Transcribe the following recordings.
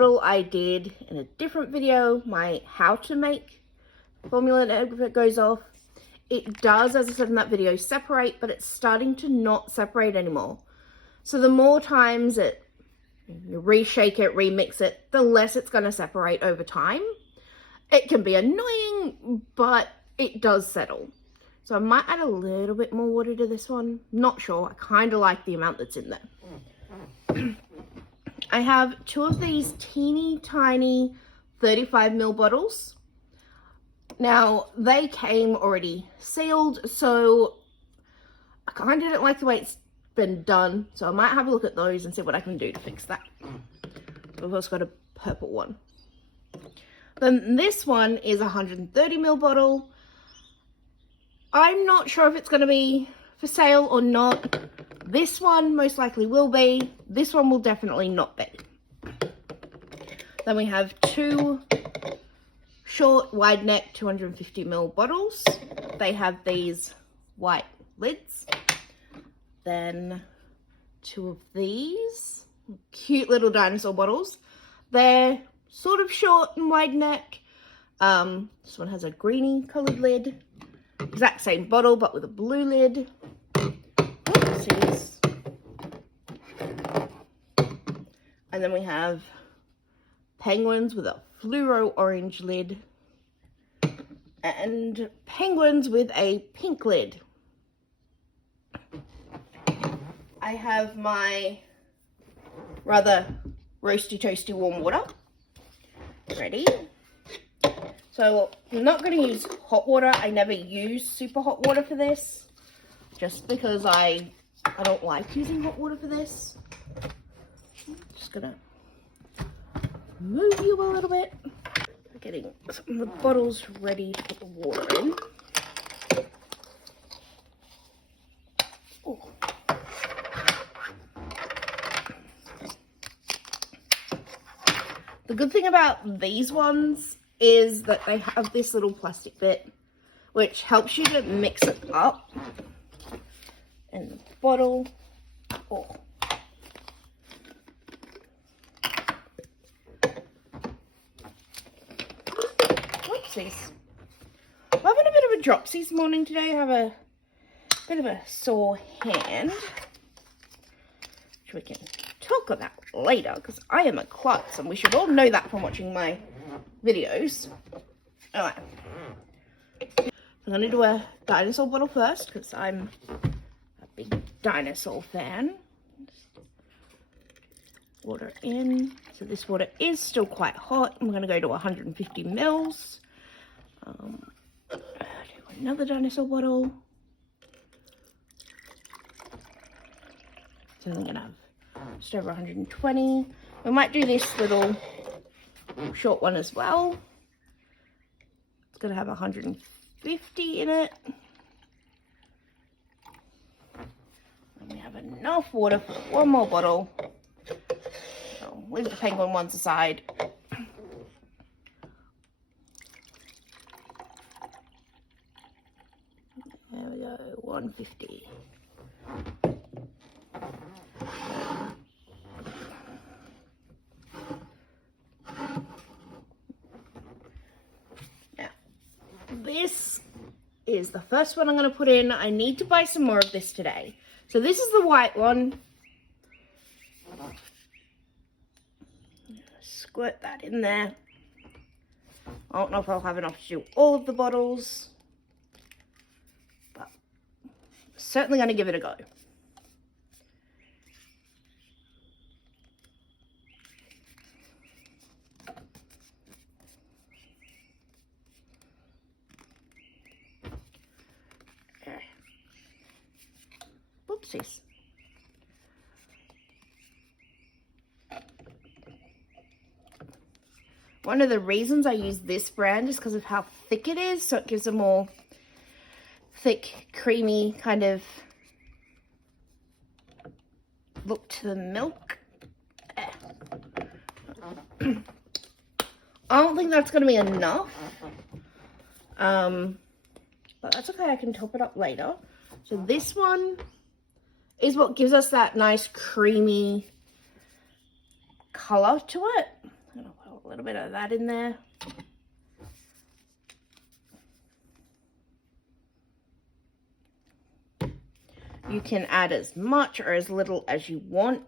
bottle I did in a different video, my how to make formula that goes off. It does, as I said in that video, separate, but it's starting to not separate anymore. So the more times you reshake it, remix it, the less it's going to separate over time. It can be annoying, but it does settle. So I might add a little bit more water to this one. Not sure. I kind of like the amount that's in there. I have 2 of these teeny tiny 35 ml bottles. Now, they came already sealed, so I kind of didn't like the way it's been done. So I might have a look at those and see what I can do to fix that. We've also got a purple one. Then this one is a 130 ml bottle. I'm not sure if it's going to be for sale or not. This one most likely will be. This one will definitely not be. Then we have 2 short wide neck 250 ml bottles. They have these white lids. Then 2 of these cute little dinosaur bottles. They're sort of short and wide neck. This one has a greeny colored lid. Exact same bottle, but with a blue lid. Oopsies. And then we have penguins with a fluoro orange lid. And penguins with a pink lid. I have my rather roasty toasty warm water ready. So I'm not going to use hot water. I never use super hot water for this, just because I don't like using hot water for this. Just gonna move you a little bit. Getting some of the bottles ready to put the water in. Oh. The good thing about these ones is that they have this little plastic bit which helps you to mix it up in the bottle. Oh. Whoopsies. I'm having a bit of a dropsies morning today. I have a bit of a sore hand, which we can talk about later, because I am a klutz and we should all know that from watching my videos. Alright, I'm going to do a dinosaur bottle first, because I'm a big dinosaur fan. Water in. So this water is still quite hot. I'm going to go to 150 mils. Do another dinosaur bottle. So I'm going to have just over 120. We might do this little short one as well. It's going to have 150 in it. And we have enough water for one more bottle. So leave the penguin ones aside. There we go, 150. This is the first one I'm going to put in. I need to buy some more of this today. So this is the white one. Squirt that in there. I don't know if I'll have enough to do all of the bottles, but I'm certainly going to give it a go. Oopsies. One of the reasons I use this brand is because of how thick it is, so it gives a more thick, creamy kind of look to the milk. I don't think that's going to be enough, but that's okay, I can top it up later. So this one is what gives us that nice creamy color to it. I'm gonna put a little bit of that in there. You can add as much or as little as you want.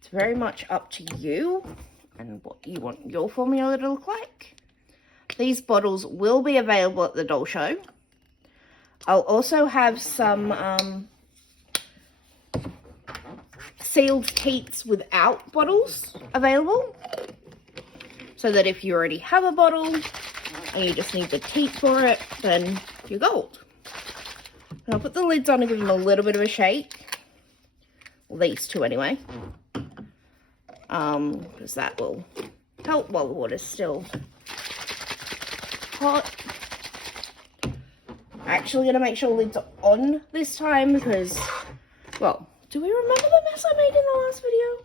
It's very much up to you and what you want your formula to look like. These bottles will be available at the doll show. I'll also have some sealed teats without bottles available, so that if you already have a bottle and you just need the teat for it, then you're gold. And I'll put the lids on and give them a little bit of a shake. Well, these two anyway. Because that will help while the water's still hot. I'm actually going to make sure the lids are on this time because, well, do we remember the mess I made in the last video?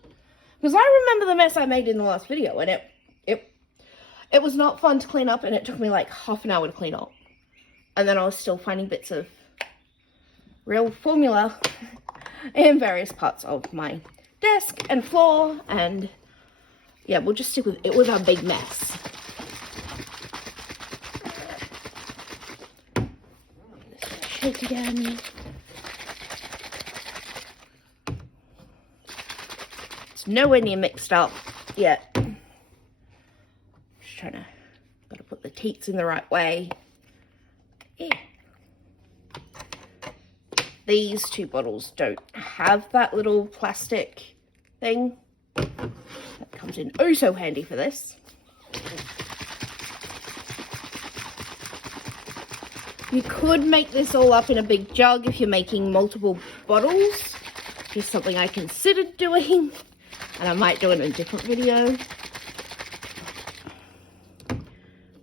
Because I remember the mess I made in the last video, and it was not fun to clean up, and it took me like half an hour to clean up. And then I was still finding bits of real formula in various parts of my desk and floor, and yeah, we'll just stick with it. Was a big mess. Shake again. It's nowhere near mixed up yet. Just trying to, gotta put the teats in the right way. Yeah. These two bottles don't have that little plastic thing. That comes in oh so handy for this. You could make this all up in a big jug if you're making multiple bottles. Just something I considered doing, and I might do it in a different video.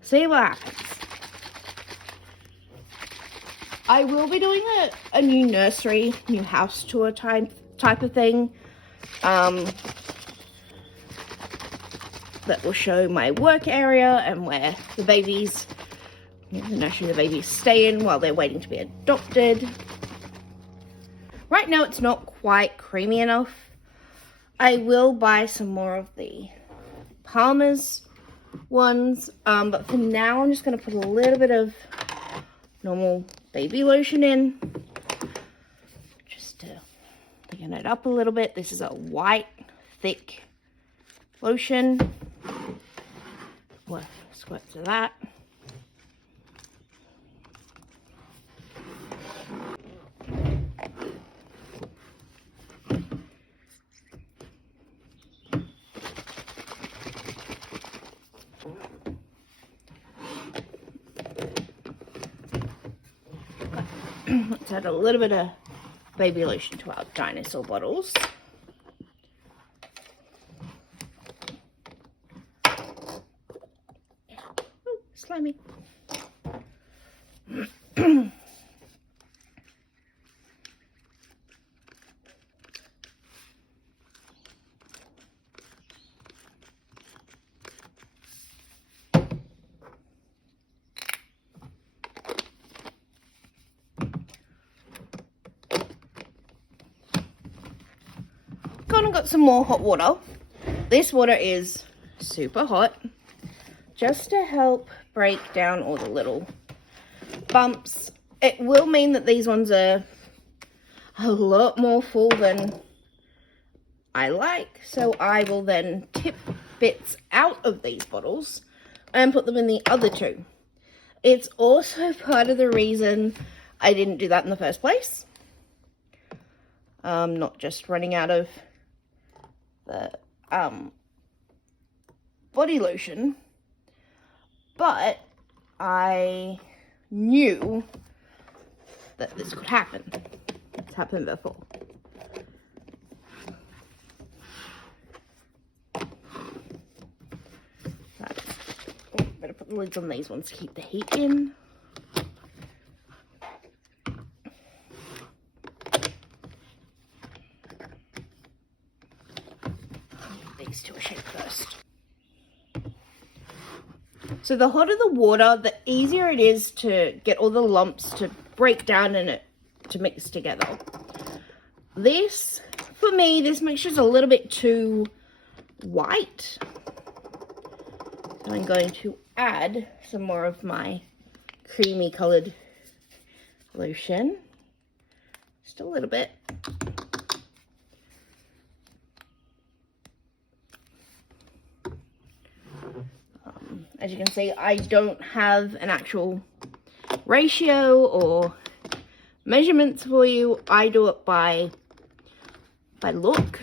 See what happens. I will be doing a new nursery, new house tour type of thing. That will show my work area and where the babies, the nursery the babies stay in while they're waiting to be adopted. Right now it's not quite creamy enough. I will buy some more of the Palmer's ones, but for now I'm just going to put a little bit of normal baby lotion in, just to thicken it up a little bit. This is a white, thick lotion. Squirts of that. Let's add a little bit of baby lotion to our dinosaur bottles. Ooh, slimy. Gone and got some more hot water. This water is super hot, just to help break down all the little bumps. It will mean that these ones are a lot more full than I like, so I will then tip bits out of these bottles and put them in the other two. It's also part of the reason I didn't do that in the first place. Not just running out of the body lotion, but I knew that this could happen. It's happened before. Better put the lids on these ones to keep the heat in. These two are shaped first. So the hotter the water, the easier it is to get all the lumps to break down and to mix together. This, for me, this mixture is a little bit too white. And I'm going to add some more of my creamy colored lotion. Just a little bit. As you can see, I don't have an actual ratio or measurements for you. I do it by look.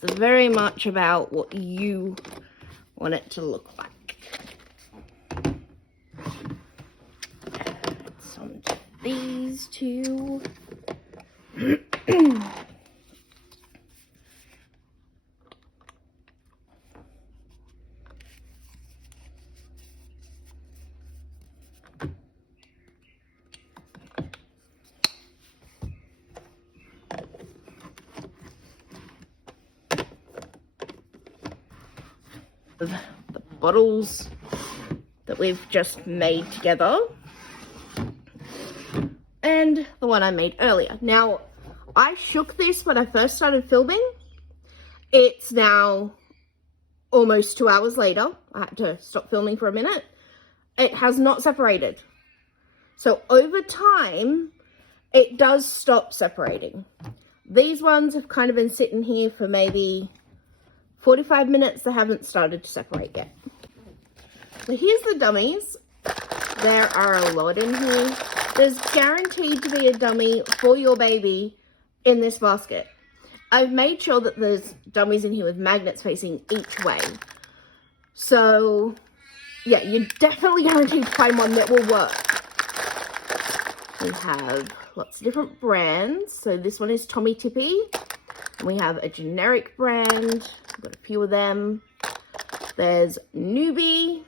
It's very much about what you want it to look like. Some of these two. The bottles that we've just made together and the one I made earlier. Now, I shook this when I first started filming. It's now almost 2 hours later. I had to stop filming for a minute. It has not separated. So over time, it does stop separating. These ones have kind of been sitting here for maybe 45 minutes. They haven't started to separate yet. So here's the dummies. There are a lot in here. There's guaranteed to be a dummy for your baby in this basket. I've made sure that there's dummies in here with magnets facing each way. So yeah, you're definitely guaranteed to find one that will work. We have lots of different brands. So this one is Tommy Tippy. And we have a generic brand. We've got a few of them. There's Newbie.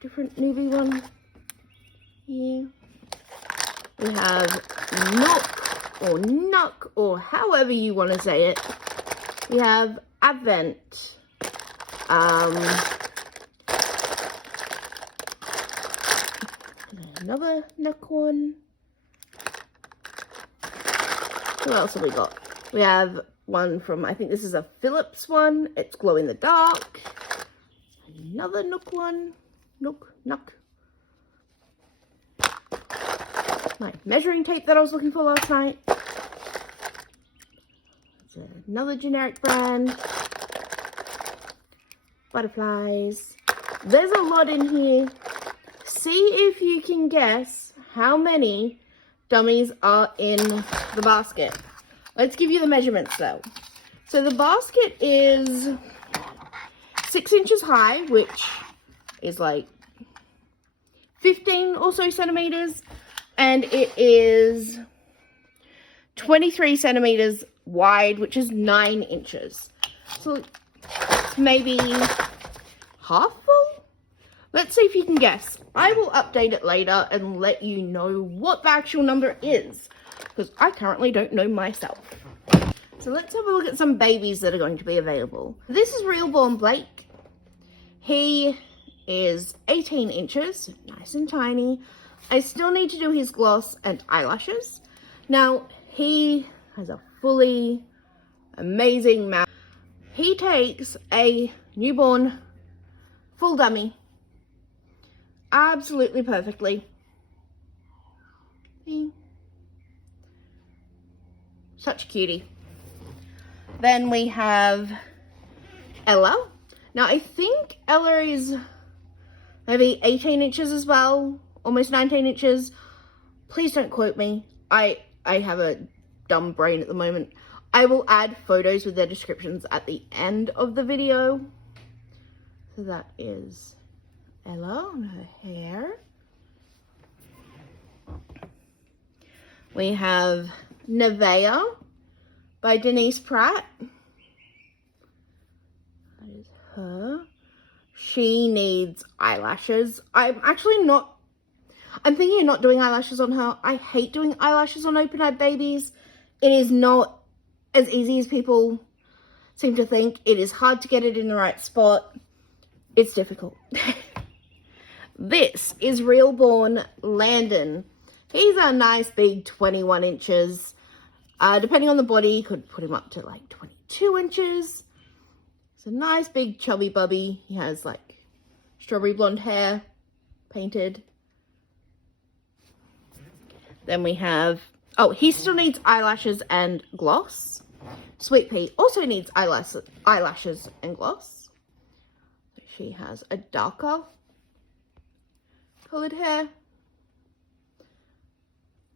Different Newbie one here. We have Nook or Nuck or however you want to say it. We have Advent. Another Nuck one. What else have we got? We have one from, I think this is a Philips one. It's glow in the dark. Another Nook one. Nuck. My measuring tape that I was looking for last night. It's another generic brand. Butterflies. There's a lot in here. See if you can guess how many dummies are in the basket. Let's give you the measurements though. So the basket is 6 inches high, which is like 15 or so centimeters, and it is 23 centimeters wide, which is 9 inches. So maybe half full? Let's see if you can guess. I will update it later and let you know what the actual number is, because I currently don't know myself. So let's have a look at some babies that are going to be available. This is Reborn Blake. He is 18 inches, nice and tiny. I still need to do his gloss and eyelashes. Now, he has a fully amazing mouth. He takes a newborn full dummy absolutely perfectly. Such a cutie. Then we have Ella. Now, I think Ella is maybe 18 inches as well, almost 19 inches. Please don't quote me. I have a dumb brain at the moment. I will add photos with their descriptions at the end of the video. So that is Ella on her hair. We have Nevea by Denise Pratt. That is her. She needs eyelashes. I'm thinking of not doing eyelashes on her. I hate doing eyelashes on open-eyed babies. It is not as easy as people seem to think. It is hard to get it in the right spot. It's difficult. This is Reborn Landon. He's a nice big 21 inches. Depending on the body, you could put him up to like 22 inches. It's a nice big chubby bubby. He has like strawberry blonde hair painted. Then we have, oh, he still needs eyelashes and gloss. Sweet Pea also needs eyelashes and gloss. So she has a darker colored hair.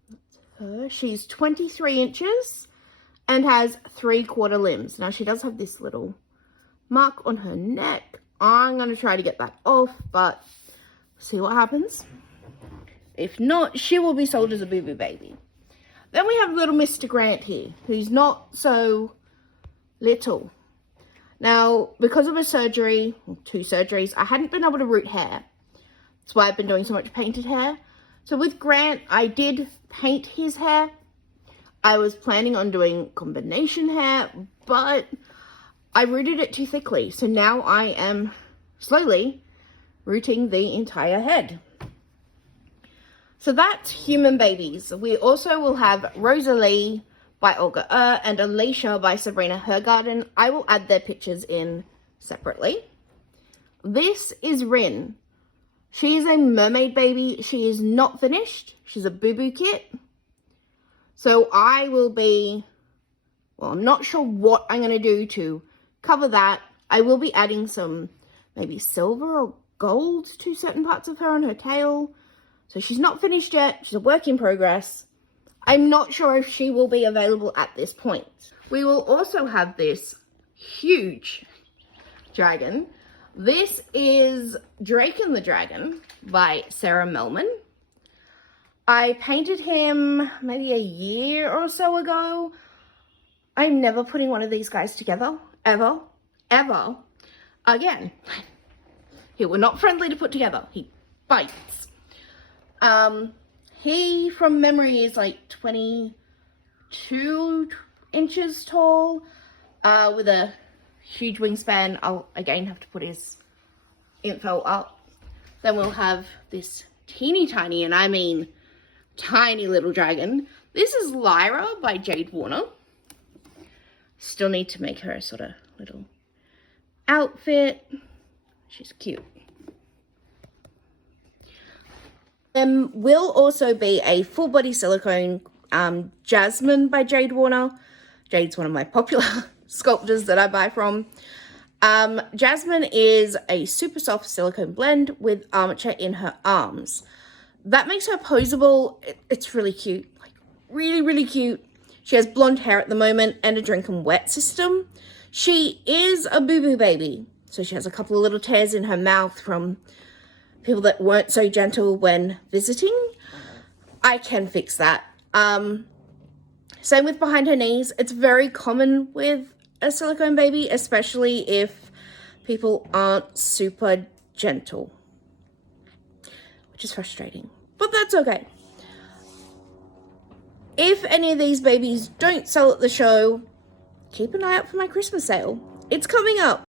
That's her. She's 23 inches and has 3/4 limbs. Now she does have this little mark on her neck. I'm going to try to get that off, but see what happens. If not, she will be sold as a boo-boo baby. Then we have little Mr. Grant here, who's not so little. Now, because of a surgery, 2 surgeries, I hadn't been able to root hair. That's why I've been doing so much painted hair. So with Grant, I did paint his hair. I was planning on doing combination hair, but I rooted it too thickly. So now I am slowly rooting the entire head. So that's human babies. We also will have Rosalie by Olga and Alicia by Sabrina Hergarden. I will add their pictures in separately. This is Rin. She is a mermaid baby. She is not finished. She's a boo-boo kit. So I will be, well, I'm not sure what I'm going to do to cover that. I will be adding some maybe silver or gold to certain parts of her on her tail. So she's not finished yet. She's a work in progress. I'm not sure if she will be available at this point. We will also have this huge dragon. This is Drake and the Dragon by Sarah Melman. I painted him maybe a year or so ago. I'm never putting one of these guys together, ever again. He were not friendly to put together. He bites. He, from memory, is like 22 inches tall, with a huge wingspan. I'll, again, have to put his info up. Then we'll have this teeny tiny, and I mean tiny little dragon. This is Lyra by Jade Warner. Still need to make her a sort of little outfit. She's cute. Will also be a full body silicone Jasmine by Jade Warner. Jade's one of my popular sculptors that I buy from. Jasmine is a super soft silicone blend with armature in her arms. That makes her posable. It's really cute, like really cute. She has blonde hair at the moment and a drink and wet system. She is a boo-boo baby, so she has a couple of little tears in her mouth from people that weren't so gentle when visiting. I can fix that. Same with behind her knees. It's very common with a silicone baby, especially if people aren't super gentle, which is frustrating, but that's okay. If any of these babies don't sell at the show, keep an eye out for my Christmas sale. It's coming up.